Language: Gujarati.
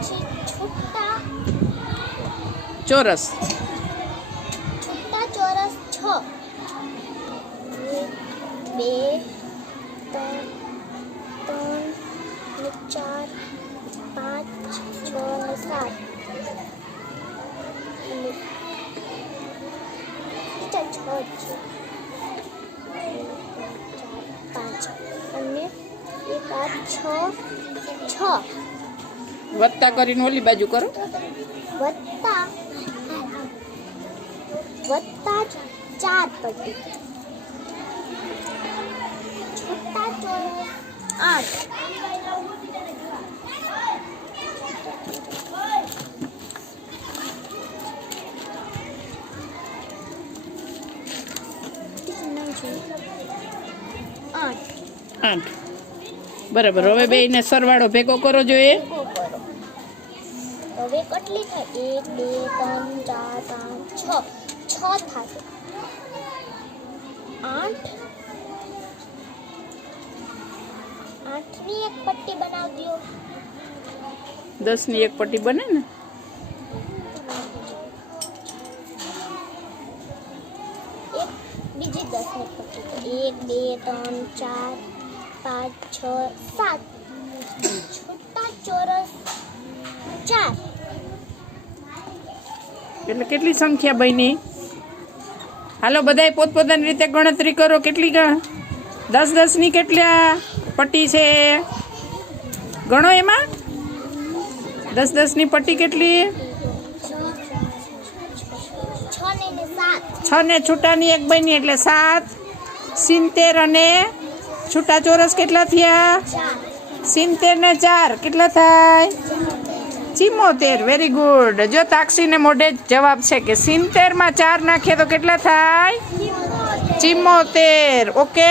પછી છૂટા ચોરસ. છૂટા ચોરસ 6 1 2 3 4 5 6 અને 7 અને એક આ 6 વત્તા કરીને ઓલી બાજુ કરો. વત્તા 4 પટ્ટી છૂટા ચોરસ 8 8. બરાબર. હવે બેયને સરવાળો ભેગો કરો જોઈએ. હવે કેટલી થાય 1 2 3 4 5 6 થશે 8 ની એક પટ્ટી બનાવી દો. 10 ની એક પટ્ટી બને ને. એક બીજી 10 ની પટ્ટી 1 2 3 4 5 6 7 છૂટા ચોરસ 4 એટલે કેટલી સંખ્યા બની? હાલો બધાય પોતપોતાની રીતે ગણતરી કરો. કેટલી 10 ની કેટલા પટ્ટી છે ગણો. એમાં 10 ની પટ્ટી કેટલી? 6 ને છૂટાની એક બની એટલે 7. 70 અને છૂટા ચોરસ કેટલા થયા? 70 ને 4 કેટલા થાય? 74. Very good. જો તાક્ષીને મોઢે જવાબ છે કે 70 માં 4 નાખીએ તો કેટલા થાય? 74. ઓકે.